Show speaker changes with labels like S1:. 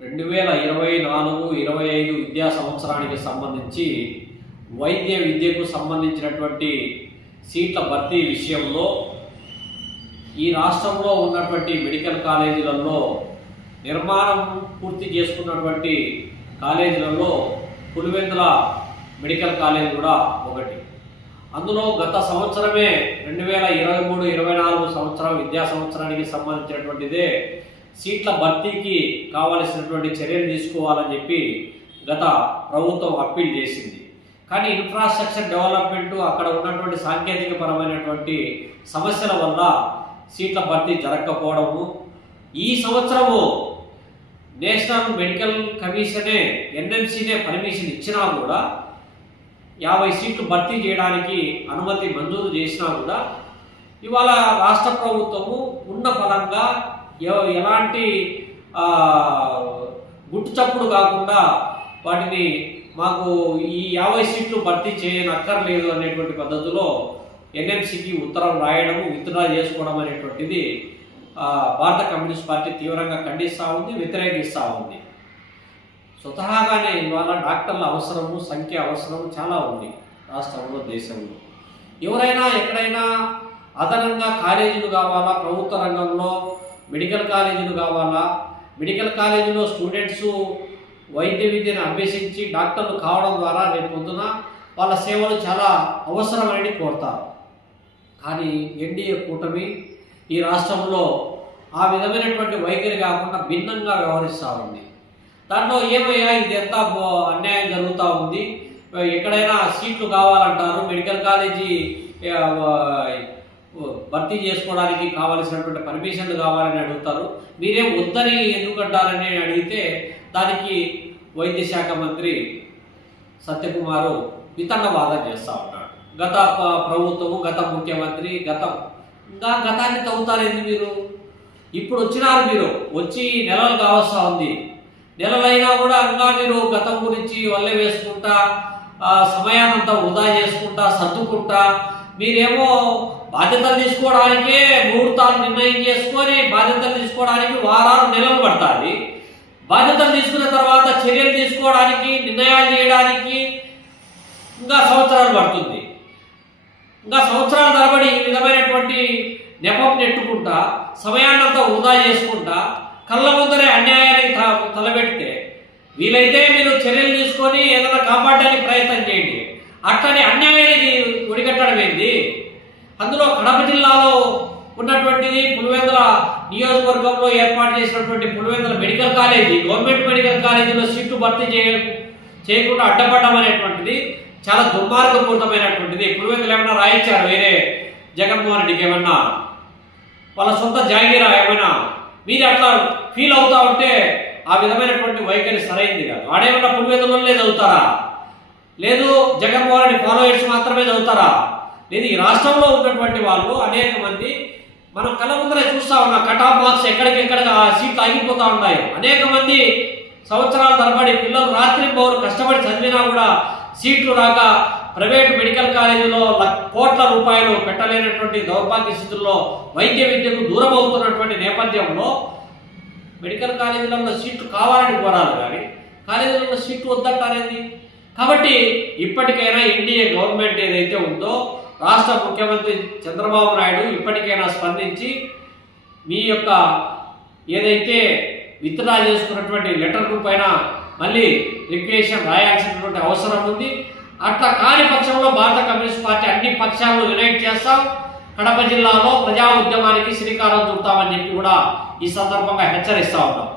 S1: రెండు వేల ఇరవై నాలుగు ఇరవై ఐదు విద్యా సంవత్సరానికి సంబంధించి వైద్య విద్యకు సంబంధించినటువంటి సీట్ల భర్తీ విషయంలో ఈ రాష్ట్రంలో ఉన్నటువంటి మెడికల్ కాలేజీలలో నిర్మాణం పూర్తి చేసుకున్నటువంటి కాలేజీలలో పులివెందుల మెడికల్ కాలేజ్ కూడా ఒకటి. అందులో గత సంవత్సరమే రెండు వేల ఇరవై మూడు ఇరవై నాలుగు సంవత్సరం విద్యా సంవత్సరానికి సంబంధించినటువంటిదే సీట్ల భర్తీకి కావలసినటువంటి చర్యలు తీసుకోవాలని చెప్పి గత ప్రభుత్వం అప్పీల్ చేసింది. కానీ ఇన్ఫ్రాస్ట్రక్చర్ డెవలప్మెంట్ అక్కడ ఉన్నటువంటి సాంకేతిక పరమైనటువంటి సమస్యల వల్ల సీట్ల భర్తీ జరగకపోవడము. ఈ సంవత్సరము నేషనల్ మెడికల్ కమిషనే ఎన్ఎంసీనే పర్మిషన్ ఇచ్చినా కూడా యాభై సీట్లు భర్తీ చేయడానికి అనుమతి మంజూరు చేసినా కూడా ఇవాళ రాష్ట్ర ప్రభుత్వము ఉన్న బలంగా ఎలాంటి ఆ, గుట్టు చప్పుడు కాకుండా వాటిని మాకు ఈ యాభై సీట్లు భర్తీ చేయనక్కర్లేదు అనేటువంటి పద్ధతిలో ఎన్ఎంసీకి ఉత్తరం రాయడము విత్డ్రా చేసుకోవడం అనేటువంటిది భారత కమ్యూనిస్ట్ పార్టీ తీవ్రంగా ఖండిస్తూ ఉంది వ్యతిరేకిస్తూ ఉంది. స్వతహాగానే ఇవాళ డాక్టర్ల అవసరము సంఖ్య అవసరము చాలా ఉంది రాష్ట్రంలో దేశంలో. ఎవరైనా ఎక్కడైనా అదనంగా కాలేజీలు కావాలా ప్రభుత్వ రంగంలో మెడికల్ కాలేజీలు కావాలా? మెడికల్ కాలేజీలో స్టూడెంట్స్ వైద్య విద్యను అభ్యసించి డాక్టర్లు కావడం ద్వారా రేపు పొద్దున వాళ్ళ సేవలు చాలా అవసరమని కోరుతారు. కానీ ఎన్డీఏ కూటమి ఈ రాష్ట్రంలో ఆ విధమైనటువంటి వైఖరి కాకుండా భిన్నంగా వ్యవహరిస్తూ ఉంది. దాంట్లో ఏమయ్యా ఇది ఎంత అన్యాయం జరుగుతూ ఉంది? ఎక్కడైనా సీట్లు కావాలంటారు? మెడికల్ కాలేజీ భర్తీ చేసుకోవడానికి కావలసినటువంటి పర్మిషన్లు కావాలని అడుగుతారు. మీరేం వద్దని ఎందుకంటారని అడిగితే దానికి వైద్య శాఖ మంత్రి సత్యకుమారు వితండవాదం చేస్తూ ఉన్నాడు గత ప్రభుత్వము గత ముఖ్యమంత్రి గత ఇంకా గతాన్ని తవ్వుతారేంది మీరు? ఇప్పుడు వచ్చినారు మీరు. వచ్చి నెలలు కావస్తా ఉంది. నెలలైనా కూడా ఇంకా మీరు గతం గురించి వల్ల వేసుకుంటా సమయాన్నంతా వృధా చేసుకుంటా సర్దుకుంటా మీరేమో బాధ్యతలు తీసుకోవడానికే ముహూర్తాలు నిర్ణయం చేసుకొని బాధ్యతలు తీసుకోవడానికి వారాలు నెలలు పడుతుంది బాధ్యతలు తీసుకున్న తర్వాత చర్యలు తీసుకోవడానికి నిర్ణయాలు చేయడానికి ఇంకా సంవత్సరాలు పడుతుంది. ఇంకా సంవత్సరాల తరబడి ఈ విధమైనటువంటి నెపం నెట్టుకుంటా సమయాన్నంతా వృధా చేసుకుంటా కళ్ళ ముందరే అన్యాయానికి తలబెడితే వీలైతే మీరు చర్యలు తీసుకొని ఏదైనా కాపాడడానికి ప్రయత్నం చేయండి. అట్లనే అన్యాయానికి ఒడిగట్టడం ఏంది అందులో కడప జిల్లాలో ఉన్నటువంటిది పులివెందుల నియోజకవర్గంలో ఏర్పాటు చేసినటువంటి Pulivendula medical college government medical కాలేజీలో సీట్లు భర్తీ చేయ చేయకుండా అడ్డపడడం అనేటువంటిది చాలా దుర్మార్గపూరితమైనటువంటిది. పులివెందులు ఏమైనా రాయించారు వేరే జగన్మోహన్ రెడ్డికి ఏమన్నా? వాళ్ళ సొంత జాగీరా ఏమైనా? మీరు అట్లా ఫీల్ అవుతా ఉంటే ఆ విధమైనటువంటి వైఖరి సరైంది కాదు. వాడేమన్నా పులివెందులే చదువుతారా? లేదు జగన్మోహన్ రెడ్డి ఫాలోయర్స్ మాత్రమే చదువుతారా? లేదు ఈ రాష్ట్రంలో ఉన్నటువంటి వాళ్ళు అనేక మంది మనం కళ్ళ ముందర చూస్తా ఉన్నాం కటాఫ్ బాక్స్ ఎక్కడికెక్కడ ఆ సీట్లు ఆగిపోతూ ఉన్నాయి. అనేక మంది సంవత్సరాల తరబడి పిల్లలు రాత్రి పౌరు కష్టపడి చదివినా కూడా సీట్లు రాక ప్రైవేట్ మెడికల్ కాలేజీలో కోట్ల రూపాయలు పెట్టలేనటువంటి దౌర్భాగ్య స్థితుల్లో వైద్య విద్యకు దూరం అవుతున్నటువంటి నేపథ్యంలో మెడికల్ కాలేజీలలో సీట్లు కావాలని కోరాలి కానీ కాలేజీలలో సీట్లు వద్దంటారేంది? కాబట్టి ఇప్పటికైనా ఎన్డీఏ గవర్నమెంట్ ఏదైతే ఉందో రాష్ట్ర ముఖ్యమంత్రి చంద్రబాబు నాయుడు ఇప్పటికైనా స్పందించి మీ యొక్క ఏదైతే విత్డ్రా చేసుకున్నటువంటి లెటర్ పైన మళ్ళీ రిక్వేషన్ రాయాల్సినటువంటి అవసరం ఉంది. అట్లా కాని పక్షంలో భారత కమ్యూనిస్ట్ పార్టీ అన్ని పక్షాలను యునైట్ చేస్తాం. కడప జిల్లాలో ప్రజా ఉద్యమానికి శ్రీకారం చుడతామని చెప్పి కూడా ఈ సందర్భంగా హెచ్చరిస్తా ఉన్నాం.